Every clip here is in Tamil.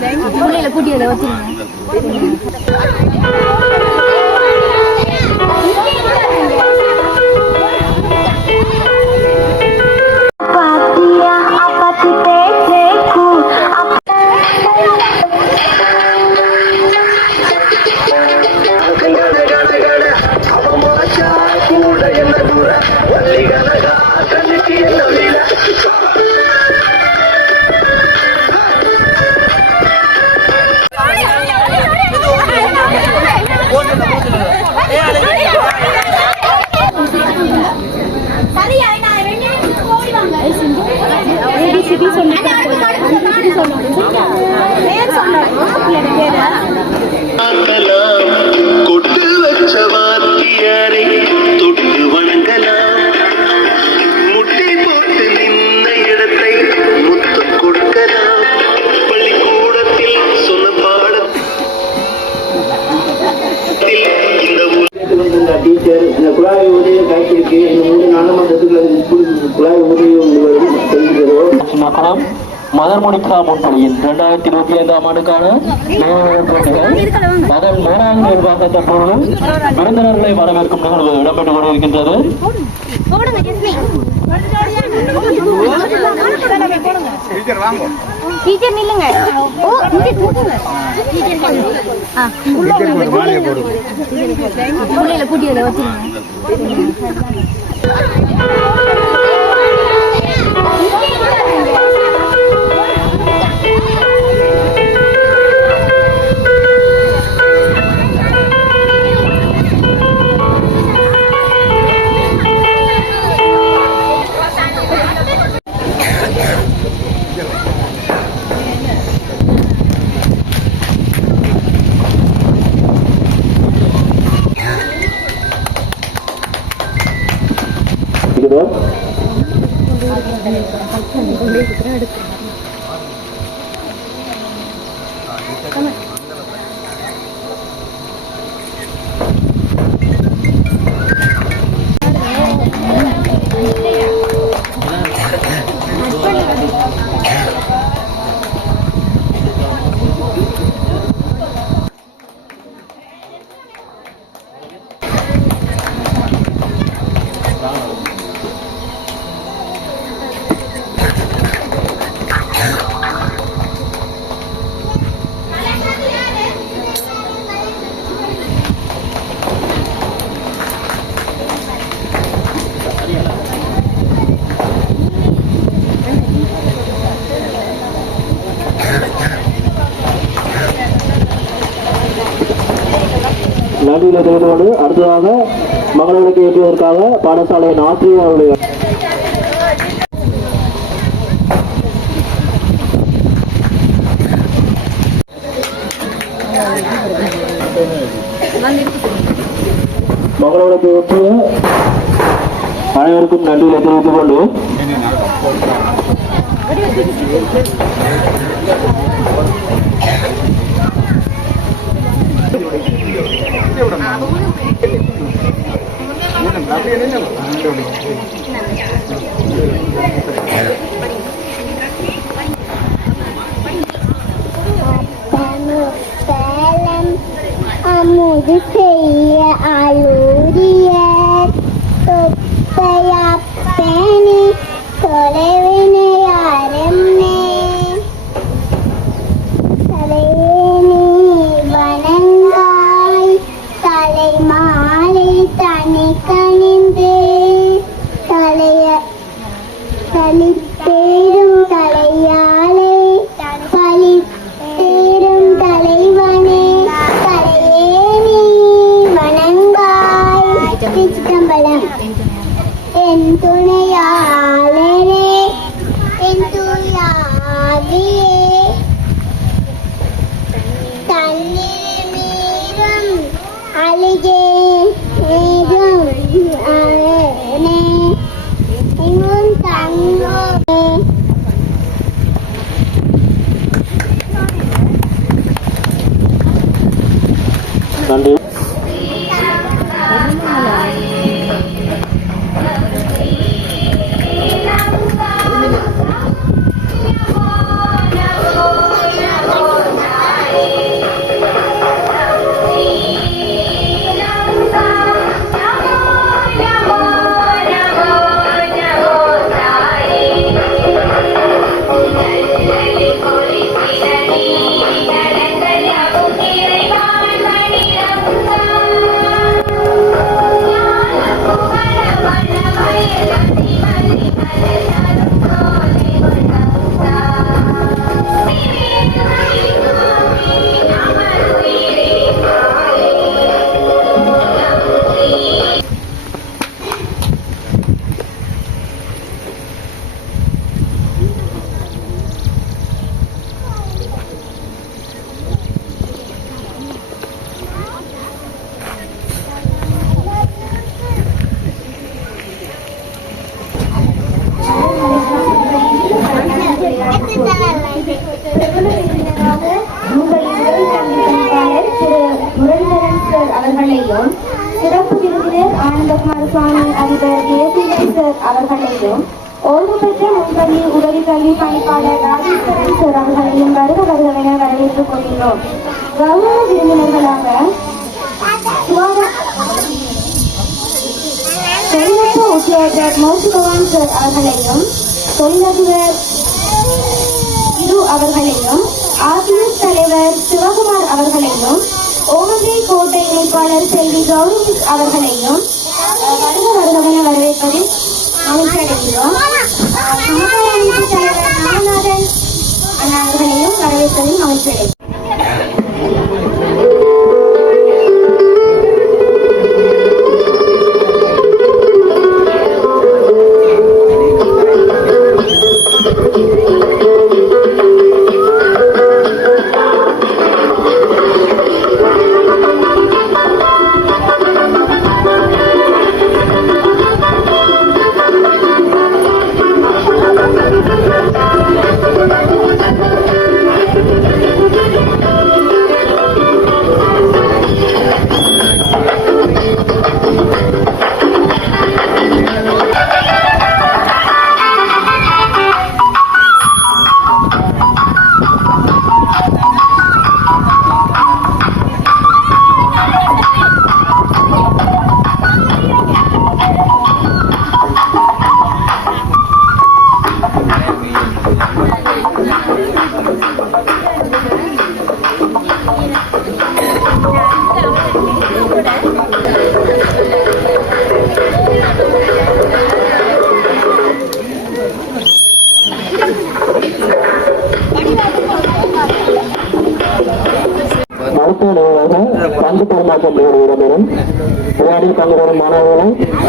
பிள்ளைகளை கூட்டியதை வச்சிருங்க. மதர்மொழிக்கா முன்பொழியில் இரண்டாயிரத்தி இருபத்தி ஐந்தாம் ஆண்டுக்கான மதன் மேலாண் நிர்வாக தற்போது விருந்தினர்களை வரவேற்கும் நிகழ்வு இடம்பெற்றுக் கொண்டிருக்கின்றது. டீச்சர் நில்லுங்க. ஓ கூட்டியதை வச்சிருங்க. എടുക്കുന്നത് நன்றியில் தெரிந்தோடு அடுத்ததாக மகளிருக்கு ஏற்றுவதற்காக பாடசாலையின் ஆசிரியர் அவருடைய மகளோட ஏற்றிய அனைவருக்கும் நன்றிகளை தெரிவித்துக் கொண்டு അടിപൊളി சுவாமி அதிபர் ஜெயசீலன் சார் அவர்களையும் ஓய்வு பெற்ற முன்பள்ளி உதவி கல்வி பணிப்பாளர் ராஜேஸ்வரன் சார் அவர்களையும் வருக வருகவென வரவேற்றுக் கொள்கிறோம். கௌரவ விருந்தினர்களாக தொழில்நுட்ப உத்தியோகர் மோசி பவான் சார் அவர்களையும் தொழிலதிபர் இரு அவர்களையும் ஆசிரியர் தலைவர் சிவகுமார் அவர்களையும் ஓமந்தை கோட்டை இணைப்பாளர் செல்வி கௌரி அவர்களையும் வருக வருகவென வரவேற்பதில் மகிழ்ச்சியடைகிறோம் அஹ், சமுதாய அமைப்பு தலைவர் ராமநாதன் அண்ணா அவர்களையும் வரவேற்பதில் மகிழ்ச்சியடைகிறோம்.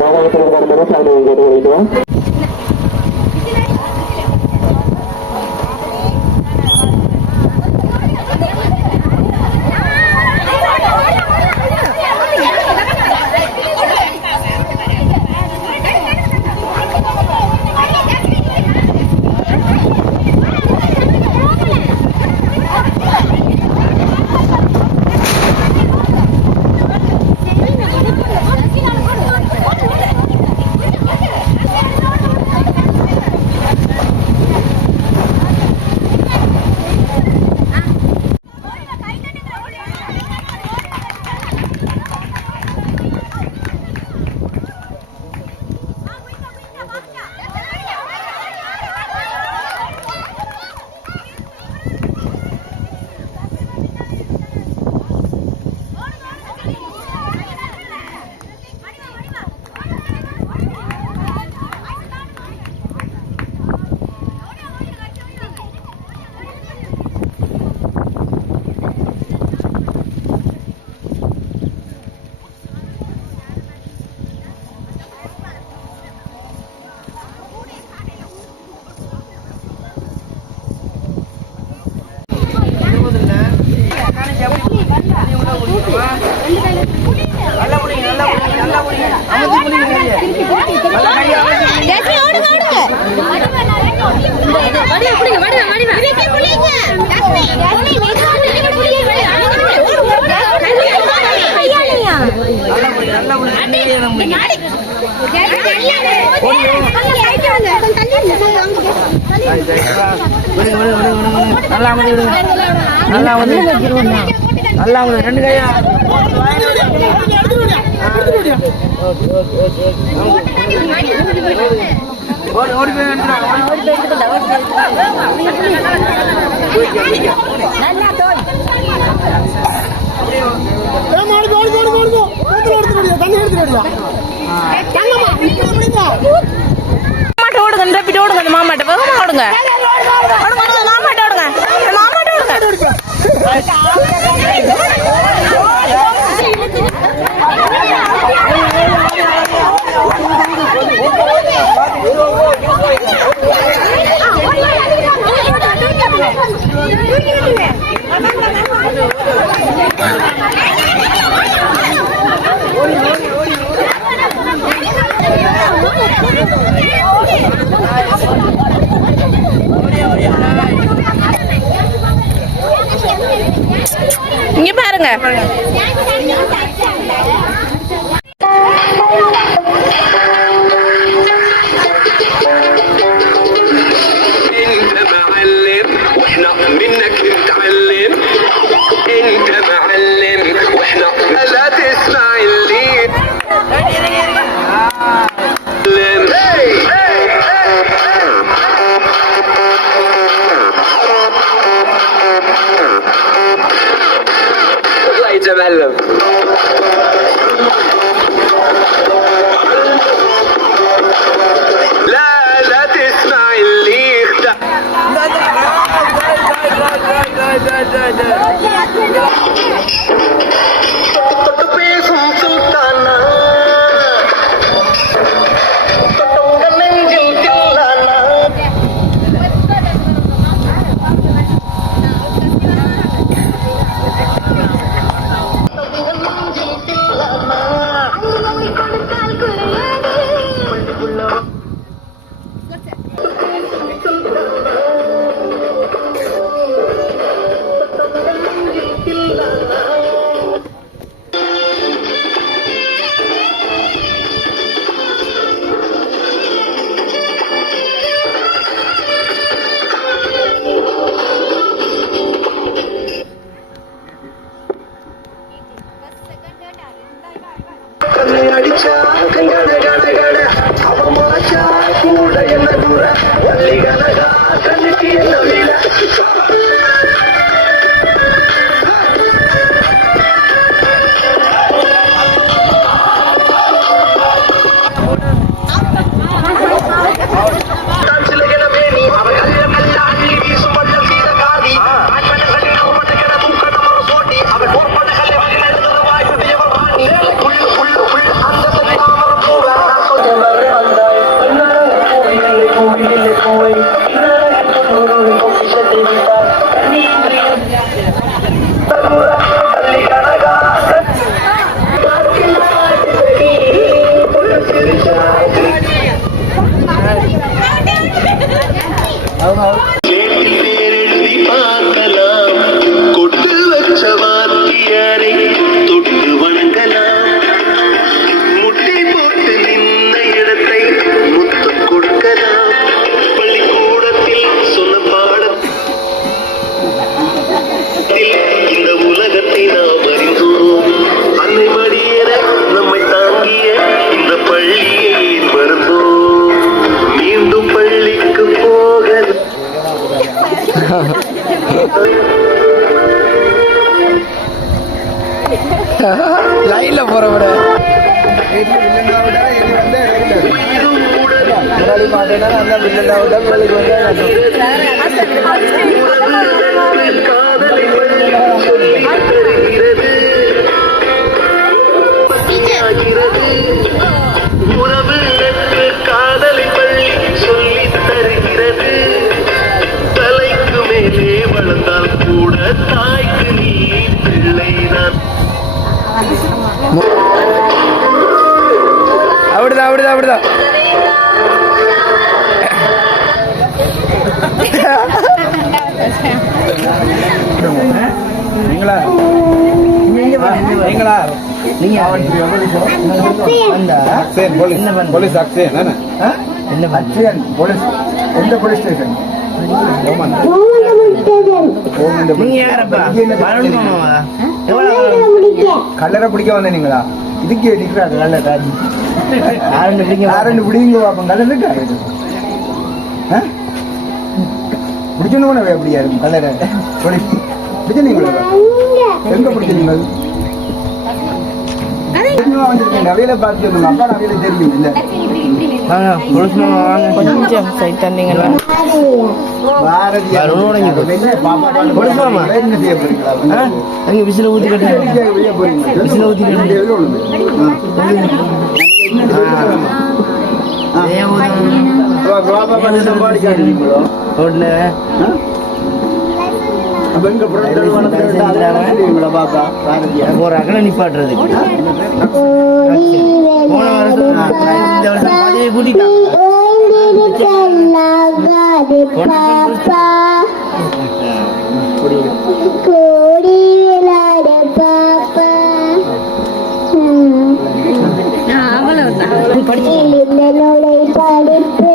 bahwa itu barbara saya mau menjadi itu நல்லா வந்து நல்லா வந்து நல்லா அமர்ந்து ரெண்டு கையா? ஓடி ஓடி போய் மாமாட்ட ஓடுங்க ஓடுங்க மாமாட்ட. வேகமா ஓடுங்க மாமாட்ட ஓடுங்க மாமாட்ட ஓடுங்க இங்க கண்ணை அடிச்சா கங்கட கட கட அவன் மாச்சா கூட என்ன தூர வள்ளி கனகா கண்ணுக்கு என்ன லைன்ல போற விட முன்னாடி மாட்டேன்னா அந்த வில்லனா விட வேலைக்கு வந்தா தருகிறது. தலைக்கு மேலே வளர்ந்தால் கூட தாய்க்கு நீ பிள்ளைதான் அப்படிதான் அப்படிதான் அப்படிதான் நீங்களா? நீங்களா? நீங்க சரி போலீஸ். போலீஸ் அக்ஷயன் என்ன? அக்ஷயன் போலீஸ். எந்த போலீஸ் ஸ்டேஷன்? கல்லறை பிடிக்க வந்த நீங்களா? இதுக்கு நிக்கிறாரு கல்லறை. யாருன்னு பிடிங்க. யாருன்னு பிடிங்க பாப்போம். கல்லறை பிடிக்கணும் எப்படியா இருக்கும் கல்லறை? பிடிச்சீங்களா எங்க பிடிச்சீங்க வந்திருக்கேன். அவையில பார்த்து அப்பா அவையில தெரியும் இல்ல கொஞ்சம் சைட் தந்தீங்கன்னா அங்கே விசில ஊற்றி கட்டி வெளியே போறீங்க விசில ஊற்றி கட்டி ஒரு அகல நிப்பாட்டுறதுக்கு. போன வருஷம் இந்த வருஷம் கூட்டிட்டான். கோடி பாப்பா. நூலை படிப்பு.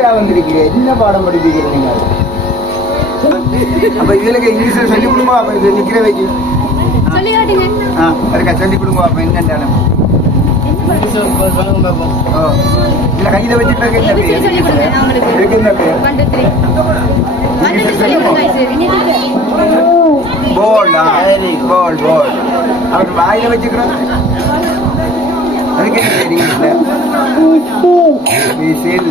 டீச்சரா டீச்சரா வந்திருக்கிறீங்க. என்ன பாடம் படிப்பீங்க நீங்க? அப்ப இதுல இங்கிலீஷ்ல சொல்லி கொடுங்க அப்ப இது நிக்கிற வைக்க. ஆ இருக்கா சொல்லி கொடுங்க அப்ப என்னென்ன ஓ இல்ல கையில வச்சுட்டு என்ன பேர்? சொல்லி கொடுங்க நான் உங்களுக்கு இதுக்கு என்ன பேர்? ஒன் டூ த்ரீ போல் போல் போல் அவர் வாயில வச்சுக்கிறோம். அதுக்கு விசில்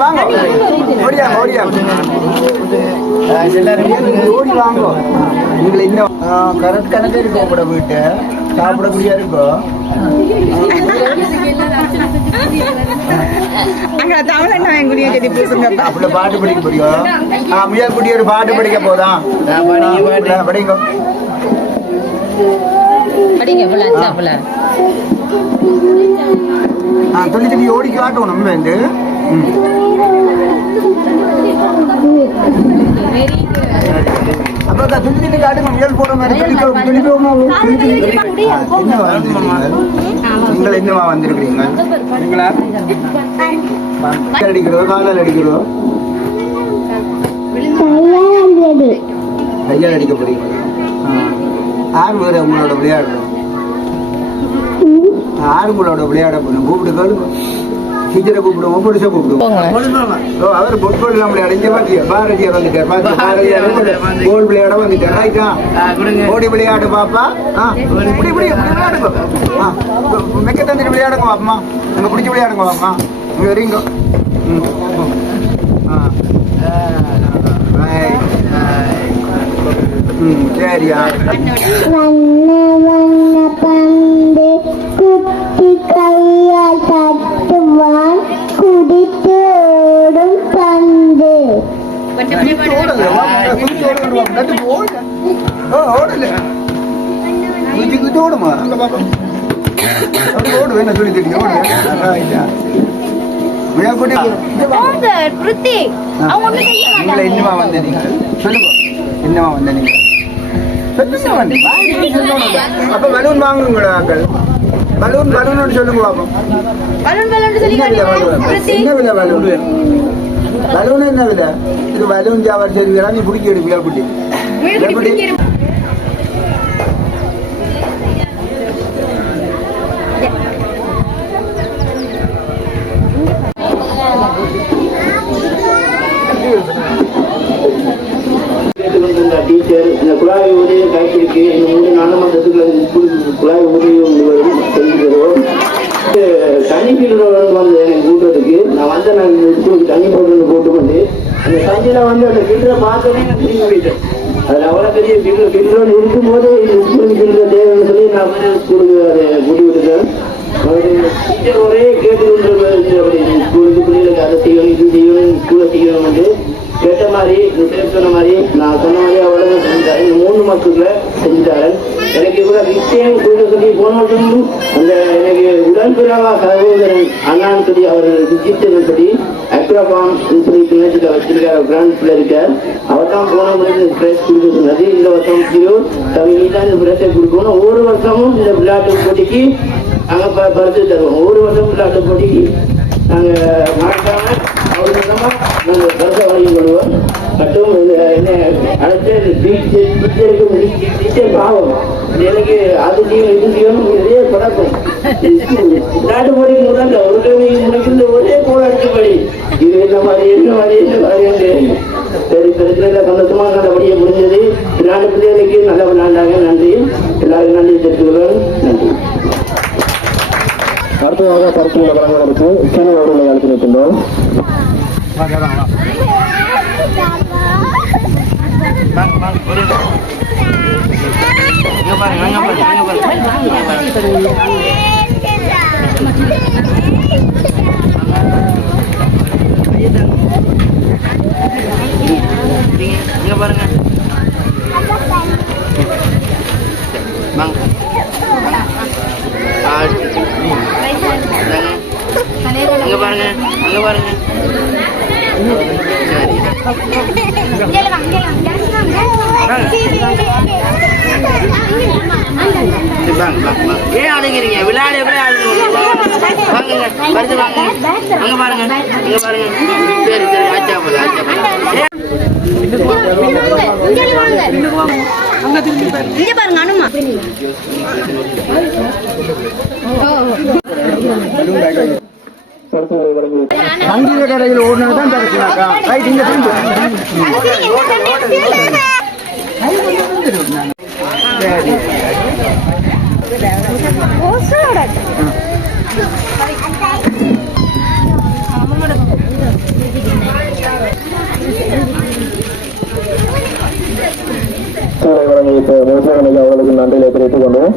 வாங்க. ஓடியா ஓடியா எல்லாரும் ஓடி வாங்க. நீங்களை இன்னும் கரெக்ட் கணக்கு இருக்கும் உங்களோட வீட்டு. சாப்பிடக்கூடிய இருக்கும். அங்க தமிழ் என்ன பேசுங்க. அப்படி பாட்டு படிக்க முடியும் ஆ முயல் குட்டி ஒரு பாட்டு படிக்க போதான். படிங்க ஆ துணி துணி ஓடி காட்டும் நம்ம வந்து. ம். அப்ப அக்கா, துணி துணி காட்டுங்க முயல் மாதிரி துணிக்கோ துணிக்கோமா நீங்கள் என்னவா வந்திருக்கிறீங்க? நீங்களா அடிக்கிறோம் காலால் அடிக்கிறோம் கையால் அடிக்க போறீங்க. யார் வேற உங்களோட விளையாடுறோம் யார் உங்களோட விளையாட போறோம்? கூப்பிட்டு கேளுங்க. டீச்சரை கூப்பிடுவோம் புடிச்ச கூப்பிடுவோம் அவர் எல்லாம் விளையாட இங்க பாத்தியா? பாரதியார் வந்துட்டார் பாத்தியா? பாரதியார் கோல் விளையாட வந்துட்டார். ரைட்டா ஓடி விளையாடு பாப்பா. இப்படி இப்படி விளையாடுங்க. மெக்க தந்துட்டு விளையாடுங்க பாப்பா. அங்க பிடிச்சி விளையாடுங்க பாப்பா. இங்க வரீங்க. ம் ஆ. ரைட் ம் சரியா. ஓடுமா? அங்க பாப்பா அப்படி ஓடு என்ன சொல்லி தெரியும் நீங்கள என்னமா வந்த நீங்க? சொல்லுங்க. என்னமா வந்த நீங்க? சொல்லுங்க வந்து. அப்ப பலூன் வாங்குங்களா அக்கள் பலூன் பலூன் சொல்லுங்க பாப்போம். என்ன விலை பலூன் என்ன விலை பலூன் பலூன் என்ன விலை இது பலூன் ஜாவார் சரி நீ பிடிக்க எடுப்பியா குட்டி எப்படி இந்த டீச்சர் இந்த குழாய் ஊதியம் கைப்பிடிக்கு இந்த மூணு நாடாளுமன்றத்துக்குள்ள ஸ்கூல் குழாய் ஊதியம் வரும் செஞ்சுக்கிறோம் தண்ணி ஃபில்டர் வந்து எனக்கு கூட்டுறதுக்கு நான் வந்து நான் ஸ்கூலுக்கு தண்ணி போட்டு போட்டு வந்து அந்த தண்ணியில் வந்து அந்த ஃபில்டரை பார்த்தோன்னே நான் திரும்பி அதில் அவ்வளோ பெரிய ஃபில்டர் ஃபில்டர் இருக்கும்போது ஸ்கூலுக்கு ஃபில்டர் தேவைன்னு சொல்லி நான் வந்து ஸ்கூலுக்கு அதை கூட்டி விட்டுட்டேன் ஒரே கேட்டு அதை செய்யணும் இது செய்யணும் ஸ்கூலை செய்யணும் வந்து கேட்ட மாதிரி இந்த பேர் சொன்ன மாதிரி நான் சொன்ன மாதிரி அவ்வளோ செஞ்சாரு. இந்த மூணு மாசத்துல செஞ்சுட்டாரு எனக்கு இவ்வளவு நிச்சயம் கூட சொல்லி போன வருஷமும் அந்த எனக்கு உடன்பிறவா சகோதரன் அண்ணான்னு சொல்லி அவர் விஜித்தர் சொல்லி அக்ராபாம் சொல்லி கிணத்துல வச்சிருக்காரு கிராண்ட் இருக்கார். அவர் தான் போன முறை பிரைஸ் கொடுக்க சொன்னது இந்த வருஷம் தமிழ் தான் இந்த பிரைஸை கொடுக்கணும். ஒவ்வொரு வருஷமும் இந்த விளையாட்டு போட்டிக்கு நாங்கள் ப தருவோம் ஒவ்வொரு வருஷம் விளையாட்டு போட்டிக்கு நாங்கள் மறக்காம அவர் மூலமா நாங்கள் பரிசை வாங்கி கொள்வோம். மற்றும் இது என்ன அடுத்த டீச்சருக்கு டீச்சர் பாவம். எனக்கு அது செய்யணும் இது செய்யணும் நிறைய பழக்கம். விளையாட்டு போட்டிக்கு முதல்ல ஒரு கவி முடிக்கிற ஒரே போராட்டு படி. இது என்ன மாதிரி என்ன மாதிரி என்ன மாதிரி என்று. சரி பிரச்சனை சந்தோஷமாக நல்லபடியாக முடிஞ்சது. விளையாட்டு பிள்ளைகளுக்கு நல்லா விளையாண்டாங்க. நன்றி. எல்லாருக்கும் நன்றி தெரிவித்துக்கிறோம் நன்றி. அடுத்ததாக பரிசுகளை வழங்குவதற்கு சீன அவர்களை அழைத்து நிற்கின்றோம் இங்க பாருங்க வாங்க ஆ, இந்தாங்க. அங்க பாருங்க அங்க பாருங்க. சரி சரி, வாங்க வாங்க வாங்க ஏன் அழுகிறீங்க விளையாட எப்படி அழுகிறீங்க வாங்குங்க பரிசு வாங்க அங்க பாருங்க அங்க பாருங்க. சரி சரி ஆச்சா போல ஆச்சா போல இங்க பாருங்க அனுமா. பரிசுகளை வழங்குவதற்கு சங்கீத கடையில் ஓடுனது தான் ரைட் இங்க வழங்கிய அவர்களுக்கு நன்றிகளை தெரிவித்துக் கொண்டோம்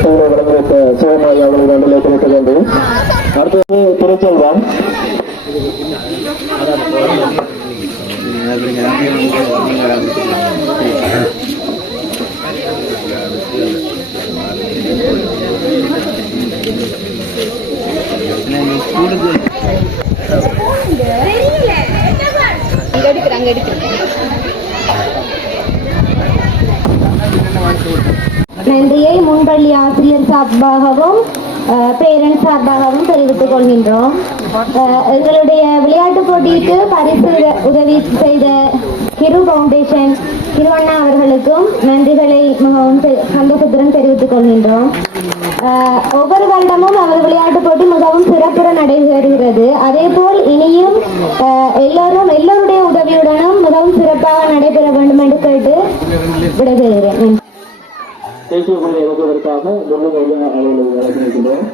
சூளை வழங்கிய சிவமாய் அவர்களுக்கு நன்றிகளை தெரிவித்துக் கொண்டோம் அடுத்தது திருச்செல்வம் நன்றியை முன்பள்ளி ஆசிரியர் சார்பாகவும் பேரண்ட் சார்பாகவும் தெரிவித்துக் எங்களுடைய விளையாட்டு போட்டிக்கு பரிசு உத- உதவி செய்த கிரு பவுண்டேஷன் கிருவண்ணா அவர்களுக்கும் நன்றிகளை மிகவும் சந்தோஷத்துடன் தெரிவித்துக் கொள்கின்றோம். ஒவ்வொரு வருடமும் அவர் விளையாட்டு போட்டி மிகவும் சிறப்புற நடைபெறுகிறது. அதேபோல் இனியும் எல்லோரும் எல்லோருடைய உதவியுடனும் மிகவும் சிறப்பாக நடைபெற வேண்டும் என்று கேட்டு விடைபெறுகிறேன். தேசிய கொள்கை இறக்குவதற்காக முழு அலுவலகம்